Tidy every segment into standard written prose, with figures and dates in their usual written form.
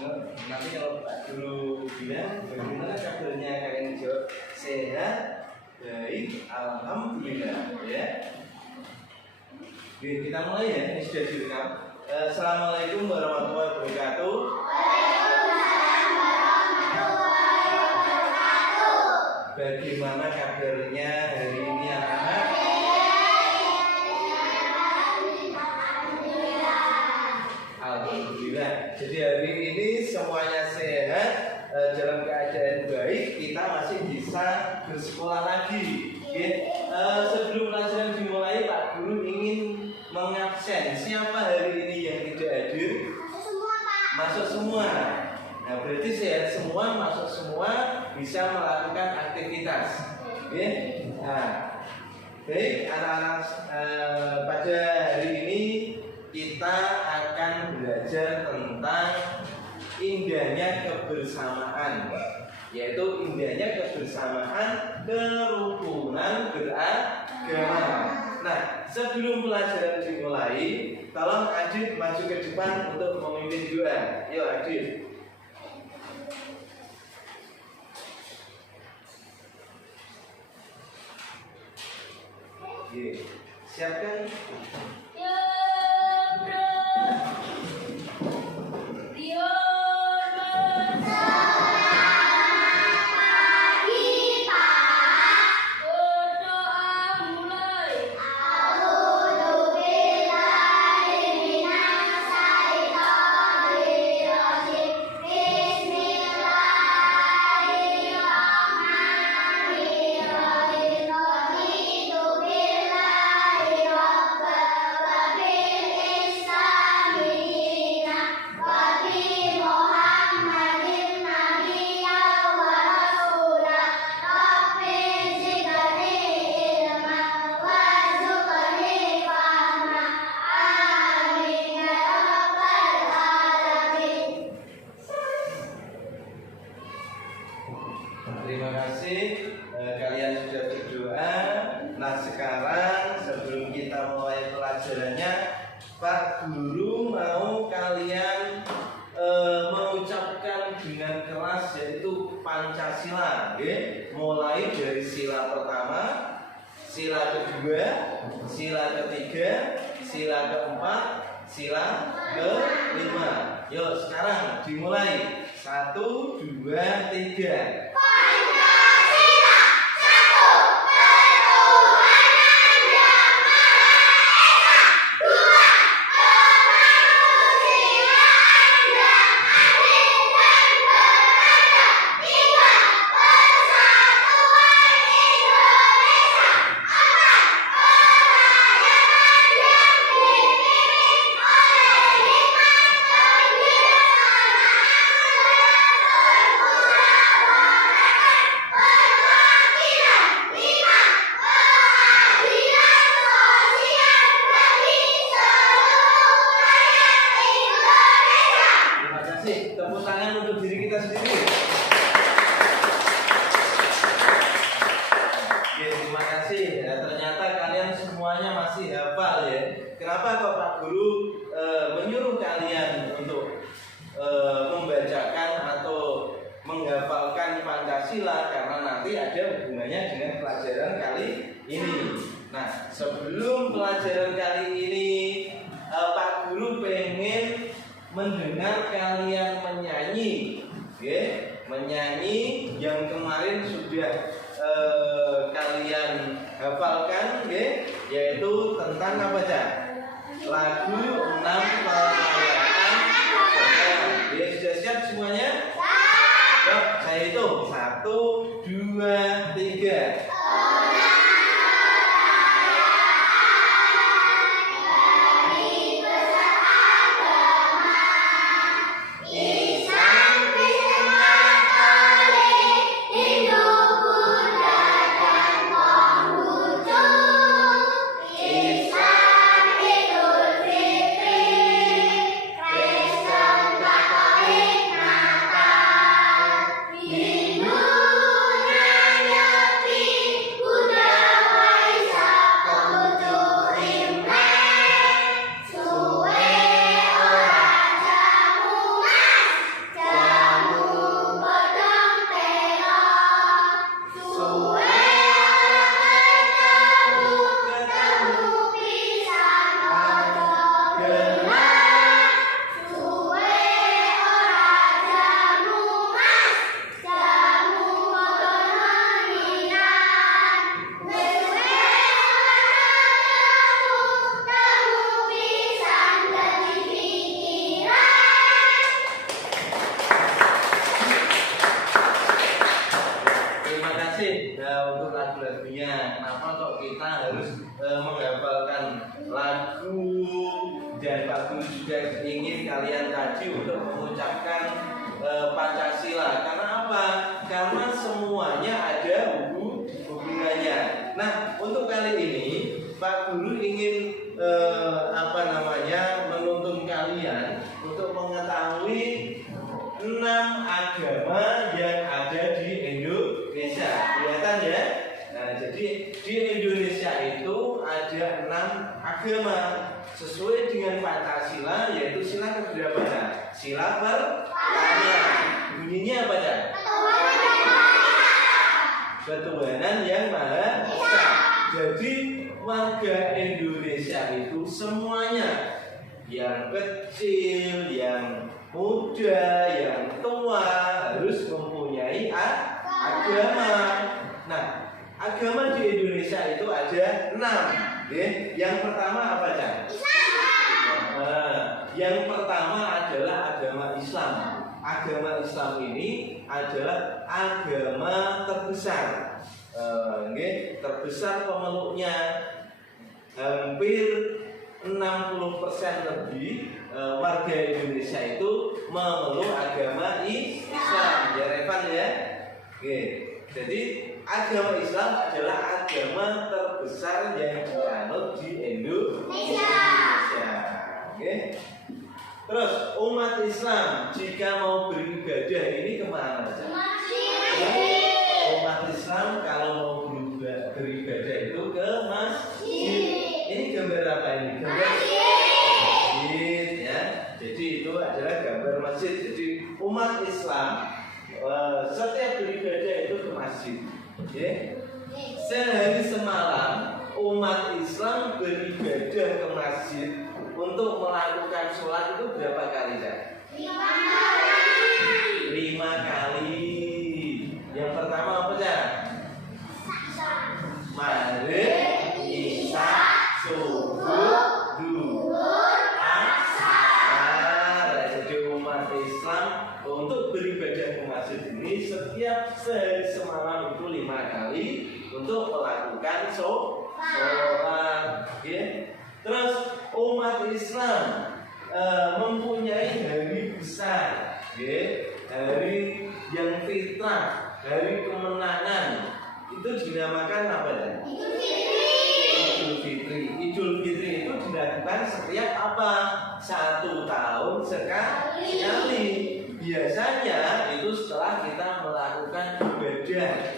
Nanti kalau Pak Guru bilang bagaimana kabarnya kalian jawab sehat, baik, alhamdulillah ya. Oke, kita mulai ya, ini sudah direkam. Assalamualaikum warahmatullahi wabarakatuh. Waalaikumsalam warahmatullahi wabarakatuh. Bagaimana kabarnya hari ini anak-anak? Alhamdulillah. Jadi hari ini semuanya sehat, dalam keadaan baik, kita masih bisa bersekolah lagi. Oke. Sebelum pelajaran dimulai, Pak Guru ingin mengabsen. Siapa hari ini yang tidak hadir? Masuk semua, Pak. Masuk semua. Nah, berarti sehat semua, masuk semua, bisa melakukan aktivitas. Oke. Nah, baik anak-anak, pada hari ini kita akan belajar tentang indahnya kebersamaan, yaitu indahnya kebersamaan kerukunan beragama. Nah, sebelum pelajaran dimulai, tolong Adit maju ke depan untuk memimpin doa. Yuk Adit. Oke, siapkan. Terima kasih, kalian sudah berdoa. Nah, sekarang sebelum kita mulai pelajarannya, Pak Guru mau kalian mengucapkan dengan keras, yaitu Pancasila. Mulai dari sila pertama, sila kedua, sila ketiga, sila keempat, sila kelima. Yuk sekarang dimulai. 1, 2, 3. Tepuk tangan untuk diri kita sendiri. Oke, terima kasih ya. Ternyata kalian semuanya masih hafal ya. Kenapa kok Pak Guru menyuruh kalian untuk membacakan atau menghafalkan Pancasila? Karena nanti ada hubungannya dengan pelajaran kali ini. Nah, sebelum pelajaran kali ini, Pak Guru pengen mendengar kalian menyanyi, menyanyi yang kemarin sudah kalian hafalkan, yaitu tentang apa Cak? Lagu 6 perayaan. Sudah siap semuanya? Siap. Saya hitung 1, 2, 3. Himnunya nyepi dunia. Kenapa kok kita harus menghafalkan lagu, dan Pak Guru juga ingin kalian kaji untuk mengucapkan Pancasila. Karena apa? Karena semuanya ada hubungannya. Nah, untuk kali ini Pak Guru ingin menuntun kalian untuk mengetahui 6 agama yang ada di Indonesia. Kelihatan ya? Nah, jadi di Indonesia itu ada 6 agama sesuai dengan Pancasila, yaitu sila keberapa? Sila pertama. Bunyinya apa ya? Ketuhanan yang Maha Esa. Jadi warga Indonesia itu semuanya, yang kecil, yang muda, yang tua, harus mempunyai agama. Nah, agama di Indonesia itu ada 6. Yang pertama apa Cak? Yang pertama adalah agama Islam. Agama Islam ini adalah agama terbesar. Terbesar pemeluknya, hampir 60% lebih warga Indonesia itu memeluk agama Islam. Ya Revan ya. Jadi agama Islam adalah agama terbesar yang dianut di Indonesia. Terus umat Islam jika mau beribadah ini kemana saja? Umat Islam kalau mau beribadah itu ke masjid. Ini gambar apa ini? Gambar masjid ya. Jadi itu adalah gambar masjid. Jadi umat Islam setiap beribadah itu ke masjid. Sehari semalam umat Islam beribadah ke masjid untuk melakukan sholat itu berapa kali ya? 5 kali. Yang pertama apa ya? Maghrib, Isya, subuh, duhur, asar. Jadi umat Islam untuk beribadah ke masjid ini setiap sehari semalam itu 5 kali untuk melakukan sholat. Terus umat Islam mempunyai hari besar, hari yang fitrah, hari kemenangan. Itu dinamakan apa ya? Idul Fitri. Idul Fitri itu dilakukan setiap apa? 1 tahun sekali. Biasanya itu setelah kita melakukan ibadah.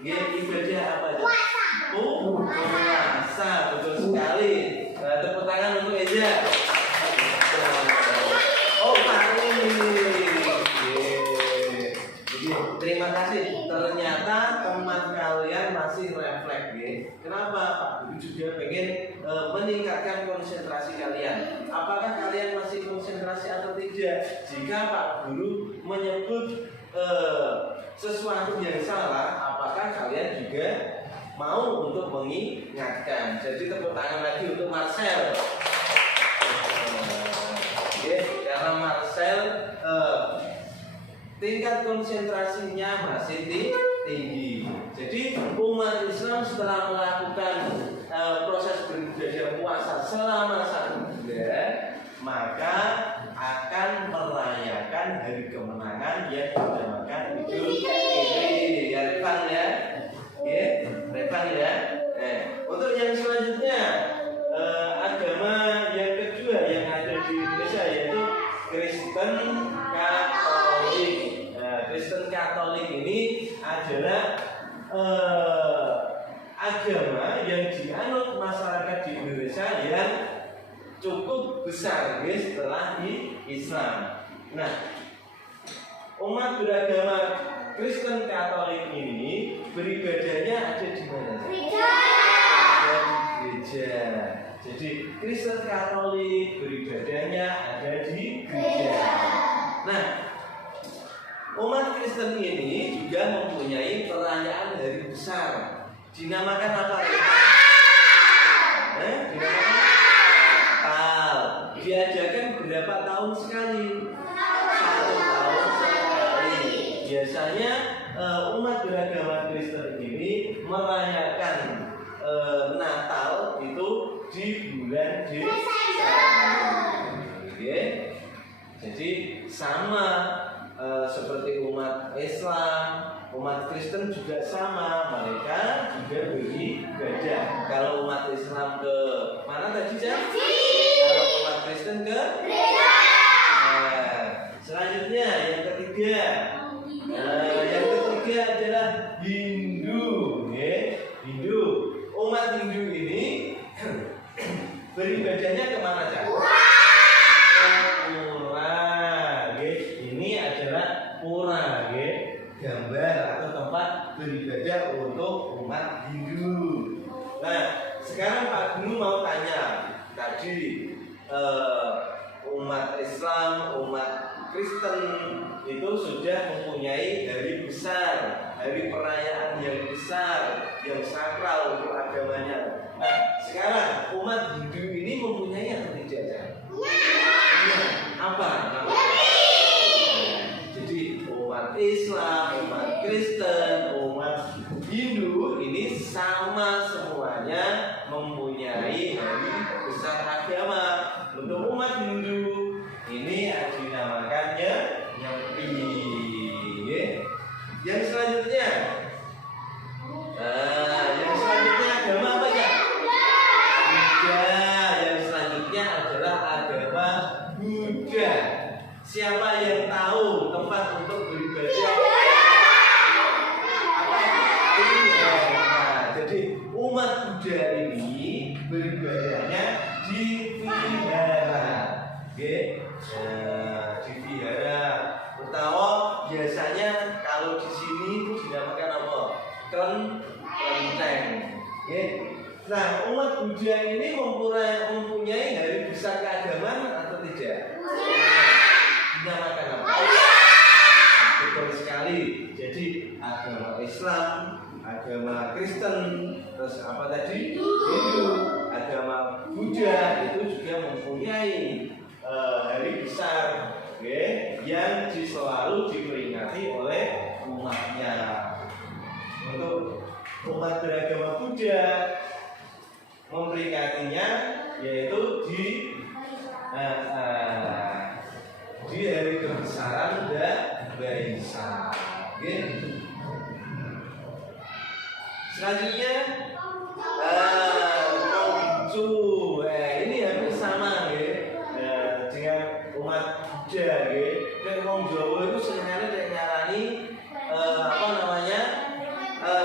Ibadah apa ya? Puasa. Betul sekali. Tepuk tangan untuk Eja. Oh, Pak terima kasih. Ternyata teman kalian masih refleks ya. Kenapa Pak Guru juga pengen meningkatkan konsentrasi kalian. Apakah kalian masih konsentrasi atau tidak? Jika Pak Guru menyebut sesuatu yang salah, apakah kalian juga mau untuk mengingatkan? Jadi tepuk tangan lagi untuk Marcel. Karena Marcel tingkat konsentrasinya masih tinggi. Jadi umat Islam setelah melakukan proses beribadah puasa selama 1 bulan, maka akan merayakan hari kemenangan yang dinamakan Idul Fitri. Ya Revan ya. Revan ya. Untuk yang selanjutnya agama yang kedua yang ada di Indonesia yaitu Kristen Katolik. Kristen Katolik ini adalah agama yang dianut masyarakat di Indonesia yang cukup besar setelah Islam. Nah, umat beragama Kristen Katolik ini beribadahnya ada di mana? Ada di gereja. Jadi Kristen Katolik beribadahnya ada di gereja. Nah, umat Kristen ini juga mempunyai perayaan hari besar. Dinamakan apa? Dinamakan Natal. Diadakan berapa tahun sekali? 1 tahun sekali. Biasanya umat beragama Kristen ini merayakan bulan Desember. Oke. Jadi sama seperti umat Islam, umat Kristen juga sama, mereka juga beribadah. Kalau umat Islam ke mana tadi, Cak? Kalau umat Kristen ke gereja. Nah, selanjutnya yang ketiga. Yang ketiga adalah Hindu, ya. Hindu. Umat Hindu ini beribadahnya kemana, Cak? Pura, gambar atau tempat beribadah untuk umat Hindu. Nah, sekarang Pak Guru mau tanya, tadi umat Islam, umat Kristen itu sudah mempunyai hari besar, hari perayaan yang besar, yang sakral untuk agamanya. Nah, sekarang umat Hindu ini mempunyai atau tidak? Apa? Umat Islam, umat Kristen, umat Hindu ini sama semuanya mempunyai hari besar agama. Untuk umat Hindu ini dinamakannya Nyepi. Yang selanjutnya, yang selanjutnya agama apa ya? Buddha. Yang selanjutnya adalah agama Buddha. Siapa yang tahu tempat untuk beribadah? Jadi umat Buddha ini beribadahnya di vihara, di vihara. Utawa biasanya kalau di sini itu dinamakan apa? Kelenteng. Nah, umat Buddha ini mempunyai hari besar keagamaan atau tidak? Dinamakan apa? Betul sekali. Jadi agama Islam, agama Kristen, terus apa tadi? Hindu, agama Buddha itu juga mempunyai hari besar, yang selalu diperingati oleh umatnya. Untuk umat beragama Buddha memperingatinya yaitu di hari kebesaran Waisak. Selanjutnya Konghucu. Ini hampir sama dengan umat Buddha. Dan wong Jawa itu sebenarnya nyarani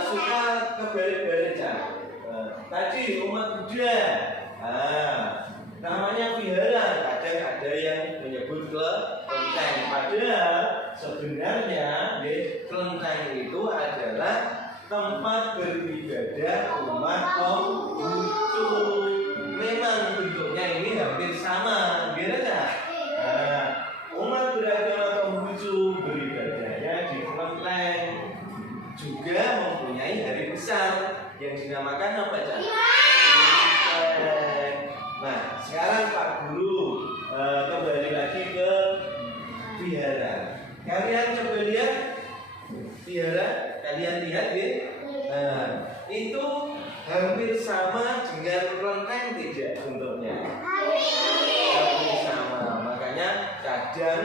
suka kebalik-balik. Tadi umat Buddha namanya vihara, kadang ada yang menyebut kelenteng. Padahal sebenarnya kelenteng itu adalah tempat beribadah umat Konghucu. Memang bentuknya ini hampir sama, umat beragama Konghucu beribadahnya di kelenteng, juga mempunyai hari besar yang dinamakan apa, Cak? Nah, sekarang Pak Guru kembali lagi ke vihara. Kalian coba lihat vihara, kalian lihat ya. Nah, itu hampir sama dengan kelenteng tidak bentuknya? Hampir sama. Makanya kadang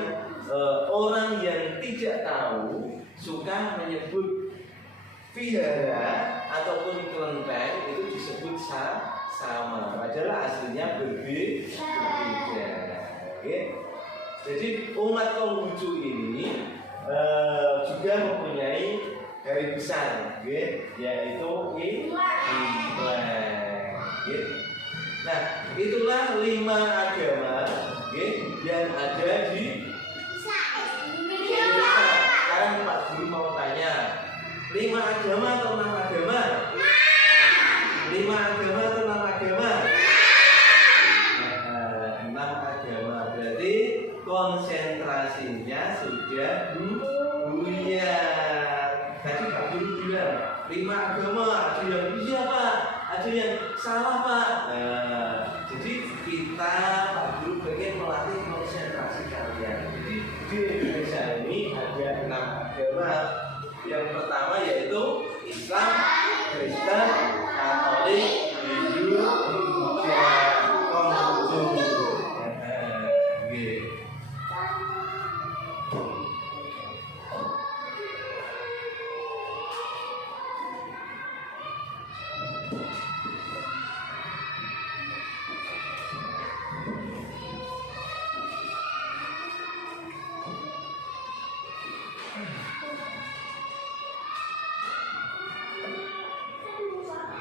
orang yang tidak tahu suka menyebut vihara ataupun kelenteng itu disebut sama, padahal aslinya berbeda. Jadi umat Konghucu ini juga mempunyai hari besar, yaitu Imlek. Nah, itulah 5 agama yang ada di Indonesia. Sekarang Pak Guru mau tanya, 5 agama atau 6 agama? 5 agama atau 6 agama? 6 agama. Berarti konsentrasinya sudah buyar. Tadi Pak Guru bilang 5 agama, ada yang iya Pak, ada yang salah Pak. Jadi kita Pak Guru pengen melatih konsentrasi kalian. Jadi di Indonesia ini ada 6 agama. Yang pertama yaitu Islam, Kristen, Katolik, Hindu, Buddha.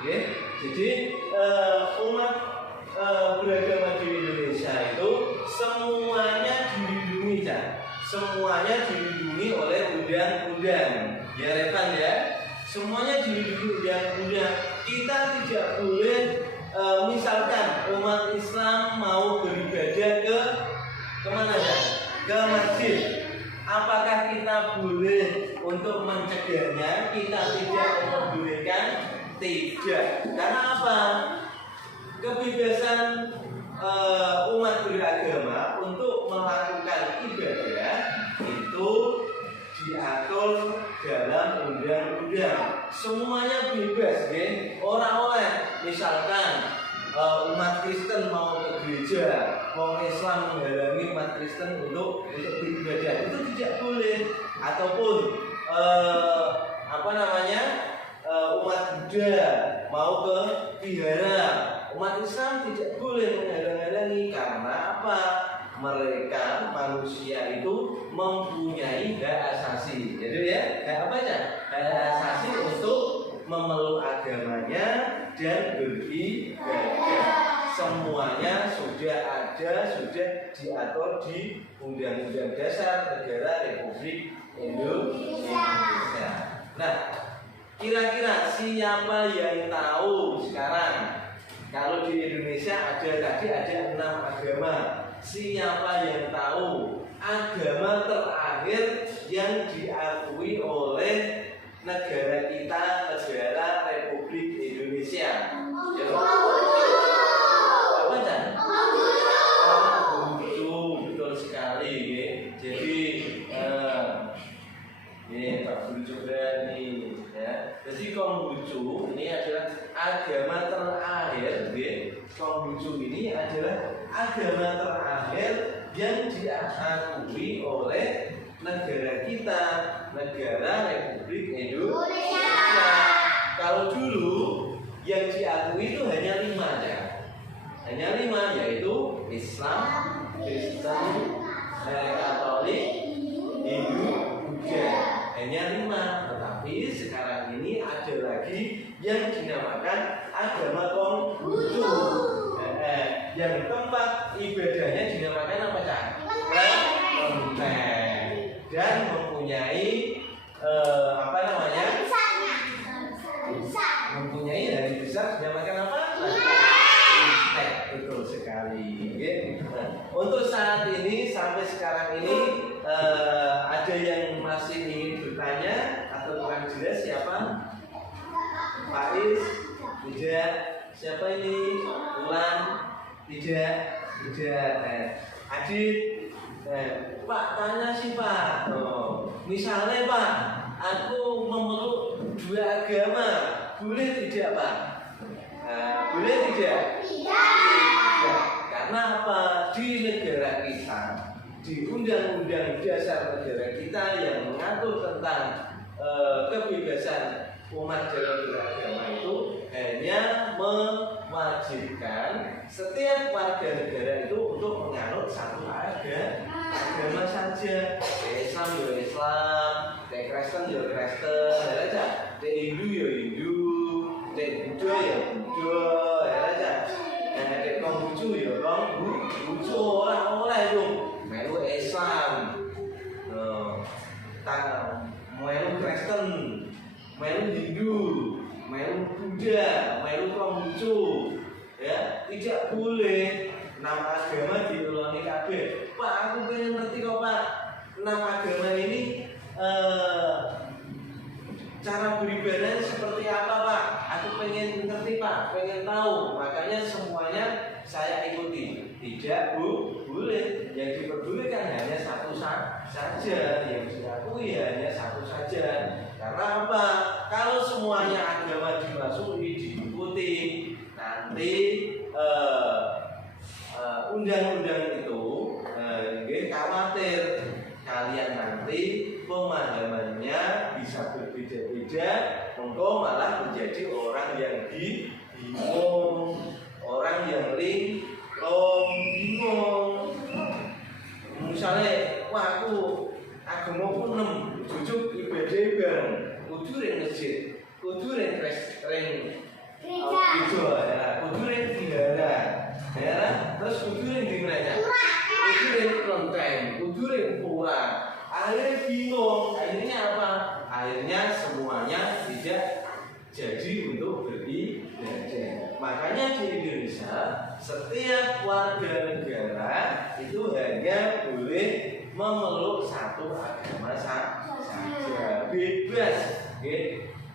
Oke. Jadi umat beragama di Indonesia itu semuanya dilindungi, semuanya dilindungi oleh undang-undang. Ya Revan ya, semuanya dilindungi undang-undang. Kita tidak boleh misalkan umat Islam mau beribadah kemana ya? Ke masjid. Apakah kita boleh untuk mencegahnya? Kita tidak membolehkan. Tidak. Karena apa? Kebebasan umat beragama untuk melakukan ibadah itu diatur dalam undang-undang. Semuanya bebas, ya. Orang-orang misalkan umat Kristen mau ke gereja, orang Islam menghalangi umat Kristen untuk beribadah, itu tidak boleh. Ataupun umat Buddha mau ke vihara, umat Islam tidak boleh menghalang-halangi. Karena apa? Mereka manusia itu mempunyai hak asasi. Jadi ya, hak apa aja? Hak asasi untuk memeluk agamanya dan beribadah. Semuanya sudah ada, sudah diatur di Undang-Undang Dasar Negara Republik Indonesia. Nah, kira-kira siapa yang tahu sekarang kalau di Indonesia ada 6 agama? Siapa yang tahu agama terakhir yang diakui oleh negara kita, negara Republik Indonesia? Ya, apa kan? Konghucu, betul sekali. Ya. Jadi ini Pak Guru juga nih. Ya. Jadi Konghucu ini adalah agama terakhir. Ya. Konghucu ini adalah agama terakhir yang diakui oleh negara kita, negara Republik Indonesia. Kalau dulu yang diakui itu hanya 5 ya. Hanya 5, yaitu Islam, Kristen, Katolik, Hindu, Buddha. Hanya 5. Tetapi sekarang ini ada lagi yang dinamakan agama Konghucu. Yang tempat ibadahnya dinamakan apa, Cak? Kelenteng. Dan mempunyai mempunyai hari besar dinamakan apa? Betul sekali. Untuk saat ini sampai sekarang ini ada yang masih ingin bertanya atau kurang jelas siapa? Pak Is? Tidak. Siapa ini? Ulan? Tidak. Adit? Pak, tanya sih Pak. Misalnya Pak, aku memeluk 2 agama, boleh tidak Pak? Boleh tidak? Tidak. Karena apa? Di negara kita, di Undang-Undang Dasar negara kita yang mengatur tentang kebebasan umat dalam beragama itu hanya mewajibkan setiap warga negara itu untuk menganut satu agama saja. Islam ya Islam, Kristen ya Kristen, ya aja. Hindu ya Hindu, Buddha ya Buddha, ya aja. Konghucu ya Konghucu, orang-orang itu melu Islam, melu Kristen, melu Hindu, melu Buddha, melu Konghucu. Ya, tidak boleh 6 agama diulangi kabeh. Pak, aku pengen ngerti kok Pak, 6 agama ini cara beribadah seperti apa Pak? Aku pengen ngerti Pak, pengen tahu. Makanya semuanya saya ikuti. Tidak boleh. Yang diperbolehkan hanya satu saja, yang diakui hanya satu saja. Karena apa? Kalau semuanya agama dimasuki, diikuti, nanti undang-undang itu khawatir kalian nanti pemahamannya bisa berbeda-beda, engkau malah menjadi orang yang bingung, orang yang bingung. Misalnya, wah aku agamaku 6, jujuk ibadah bareng, kudu ring masjid, kudu ring setiap warga negara itu hanya boleh memeluk satu agama saja, bebas,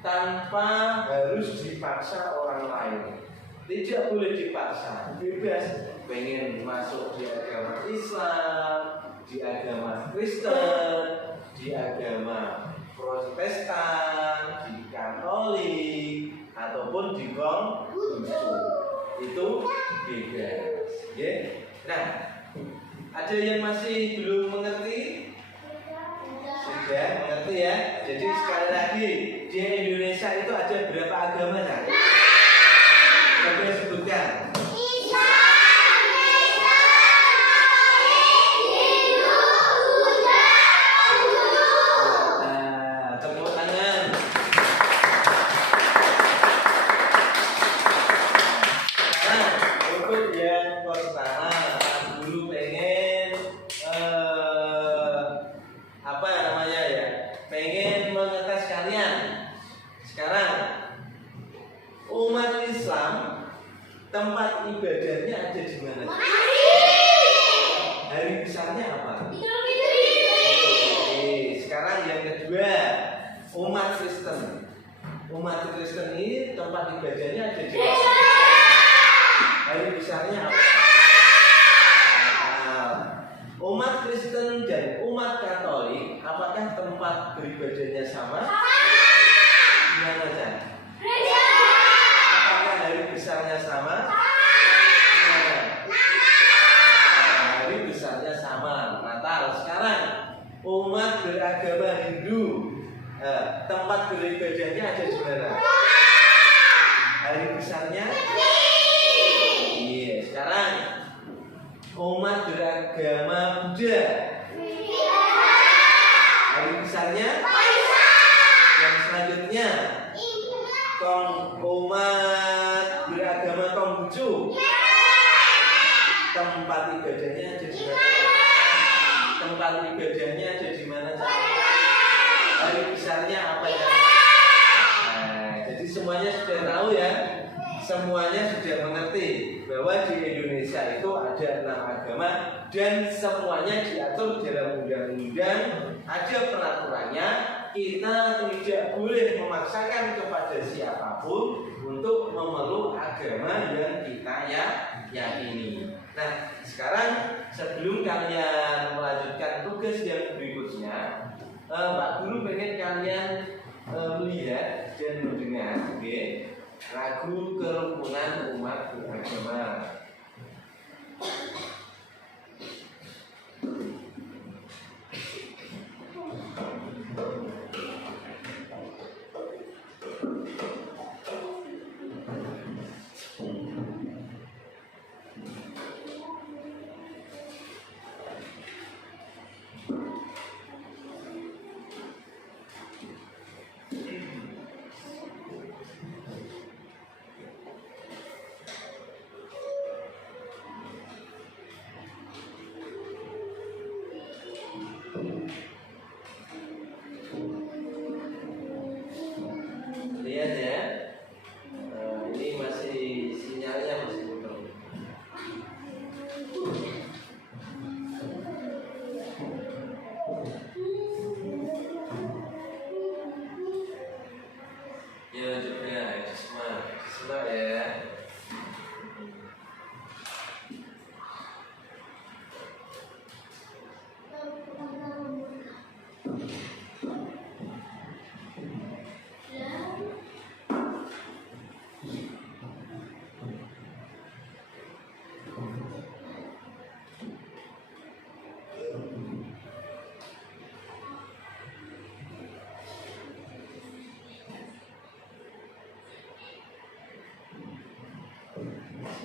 tanpa harus dipaksa orang lain. Tidak boleh dipaksa, bebas. Pengen masuk di agama Islam, di agama Kristen, di agama Protestan, di Katolik, ataupun di Konghucu, itu bebas. Nah, ada yang masih belum mengerti? Sudah mengerti ya? Jadi sekali lagi, di Indonesia itu ada berapa agama? Coba sebutkan. Tempat ibadahnya ada di mana? Hari besarnya apa? Oke, sekarang yang kedua, umat Kristen. Umat Kristen ini tempat ibadahnya ada di mana? Hari besarnya apa? Umat Kristen dan umat Katolik, apakah tempat beribadahnya sama? Gimana saja? Hari besarnya sama? Hari besarnya sama, Natal. Sekarang umat beragama Hindu, tempat beribadahnya ada di mana? Hari besarnya? Iya. Sekarang umat beragama Buddha, hari besarnya? Yang selanjutnya umat beragama Konghucu, tempat ibadahnya ada di mana? Tempat ibadahnya ada di mana? Hari besarnya apa ya? Nah, jadi semuanya sudah tahu ya, semuanya sudah mengerti bahwa di Indonesia itu ada 6 agama dan semuanya diatur dalam undang-undang, ada peraturannya. Kita tidak boleh memaksakan kepada siapapun untuk memeluk agama yang kita yakini. Nah, sekarang sebelum kalian melanjutkan tugas yang berikutnya, Pak Guru pengen kalian melihat dan mendengar lagu Kerukunan Umat Beragama. Lihat ya, ini masih sinyalnya masih putar. Ya juga, semua ya.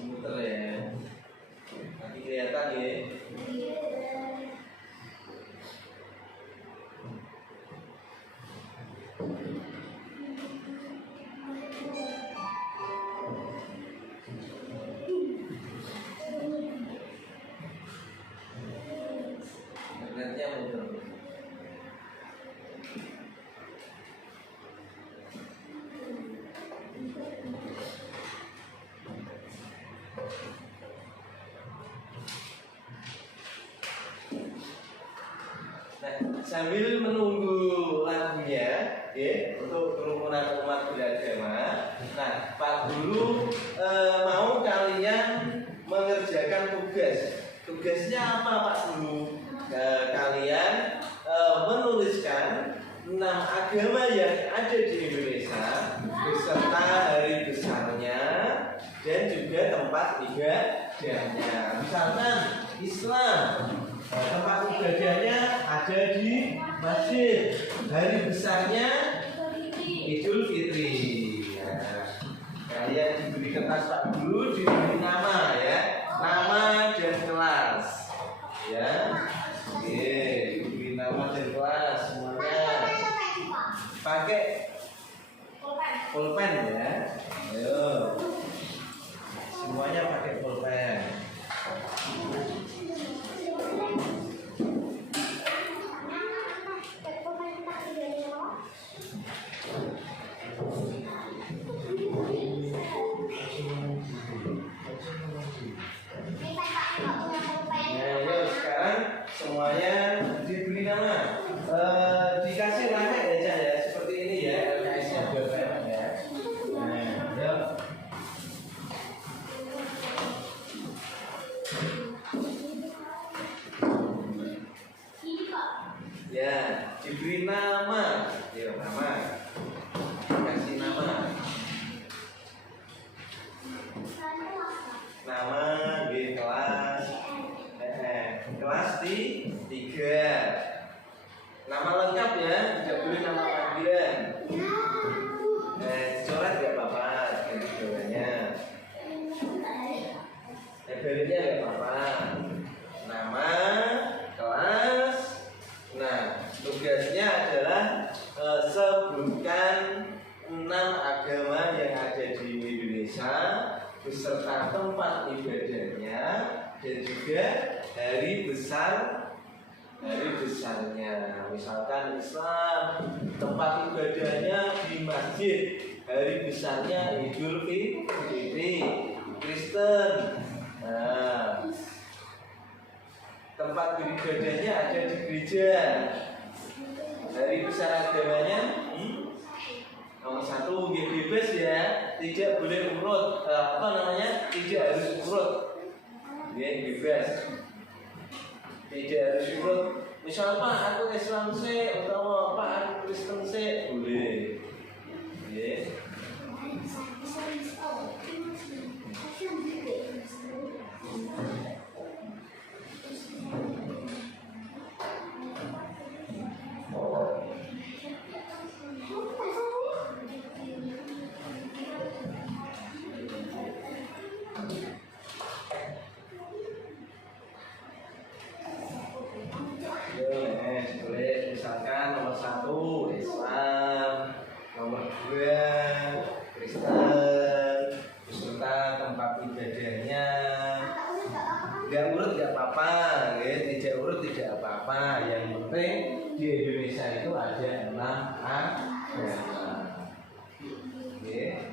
Muter ya. Nanti kelihatan ya. Internetnya muter. Nah, sambil menunggu lagunya, ya, untuk kerumunan umat beragama. Nah, Pak Guru mau kalian mengerjakan tugas. Tugasnya apa, Pak Guru? Kalian menuliskan 6 agama yang ada di Indonesia beserta hari besarnya dan juga tempat ibadahnya. Misalkan Islam, tempat ibadahnya ada di masjid, hari besarnya Idul Fitri. Nah, kalian diberi kertas Pak Guru, diberi nama, ya, nama dan kelas, ya. Oke, diberi nama dan kelas semuanya. Pakai pulpen, ya. Ayo, semuanya pakai pulpen. Semuanya diberi nama, dikasih nama aja, ya, seperti ini, ya, LKS-nya berapa, ya. Nah, yuk. Ya, diberi nama, ya, nama, kasih nama, di kelas. Kelas di 3. Nama lengkap, ya, tidak boleh nama panggilan. Coret gak apa-apa, ganti jawabannya. Baliknya gak apa-apa. Nama, kelas. Nah, tugasnya adalah sebutkan 6 agama yang ada di Indonesia beserta tempat ibadahnya dan juga hari besarnya. Misalkan Islam, tempat ibadahnya di masjid, hari besarnya Idul Fitri. Kristen, nah, tempat ibadahnya ada di gereja, hari besar agamanya nomor 1, bebas, ya, tidak boleh urut, tidak harus urut, ya, bebas, tidak harus urut. Misal, Pak, aku Islam sih, atau Pak, aku Kristen sih, boleh, ya. Misalkan nomor 1 Islam, nomor 2 Kristen, beserta tempat ibadahnya. Gak urut gak apa-apa, ya. Tidak urut tidak apa-apa. Yang penting di Indonesia itu ada 6 agama. Oke.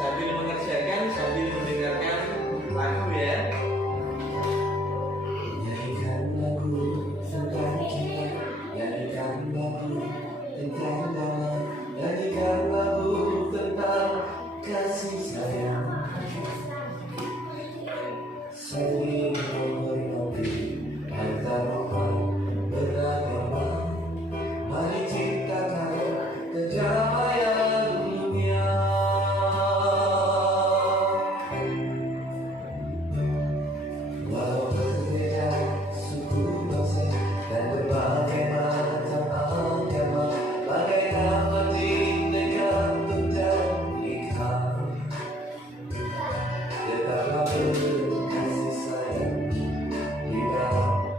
Sambil mengerjakan, sambil mendengarkan lagu, ya. Nyanyikan lagu tentang cinta, nyanyikan lagu tentang damai, nyanyikan lagu tentang kasih sayang. Saling mengerti antara orang beragama, mari ciptakan kedamaian dunia. Walau berbeda suku bangsa dan berbagai macam agama, bagai dapat ditegakkan dan nikah. Tetaplah berkasih sayang di dalam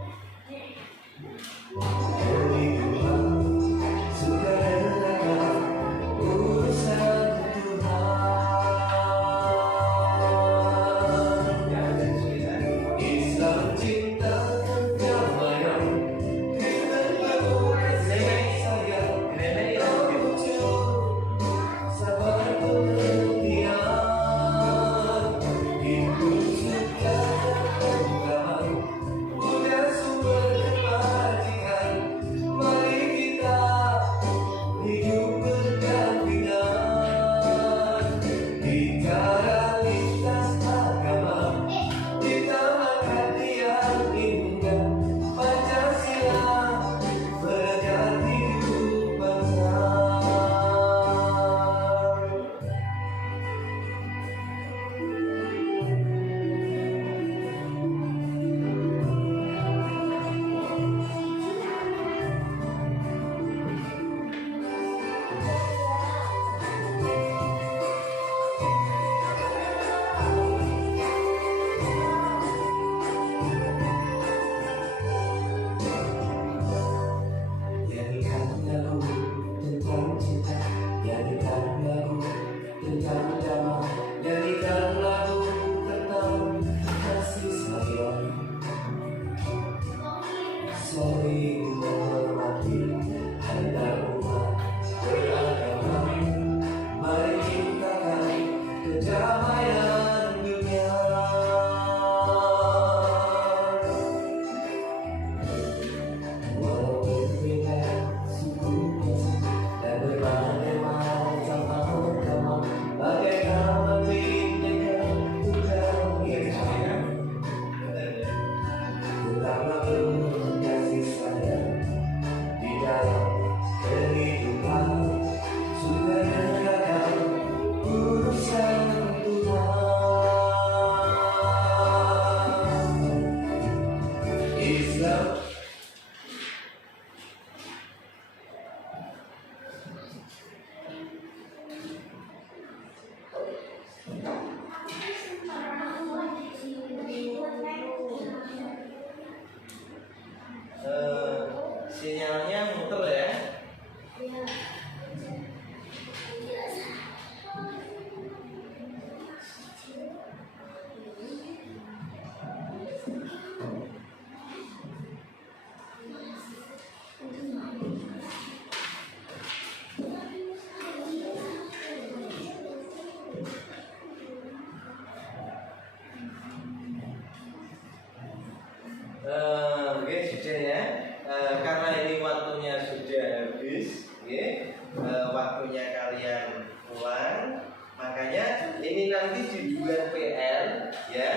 ya.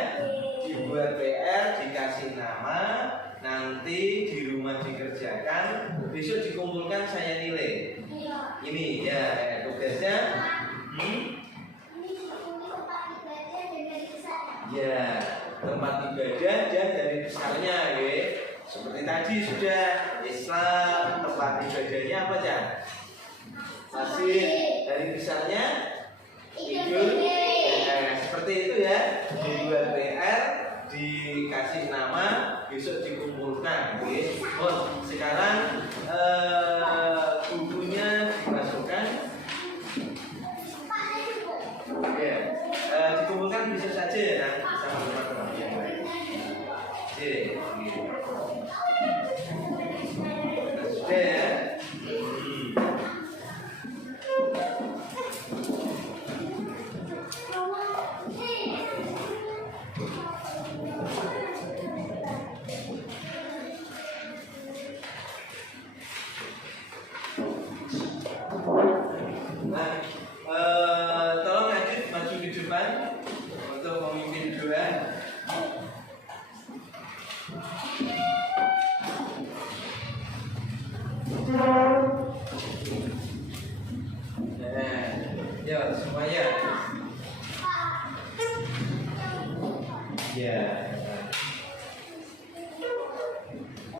Dibuat PR, dikasih nama, nanti di rumah dikerjakan, besok dikumpulkan saya nilai. Ini ya tugasnya. Ya, tempat ibadah dan dari besarnya, ya. Seperti tadi sudah Islam, tempat ibadahnya apa aja? Masih dari besarnya Idul. Seperti itu ya. Dibuat PR, dikasih nama, besok dikumpulkan. Oke. Oh, sekarang bukunya dimasukkan. Ya, dikumpulkan bisa saja ya sama teman-teman yang lain. Oke. Sudah ya. Nah, tolong Adit maju ke depan untuk memimpin doa. Nah, ya semuanya. Ya.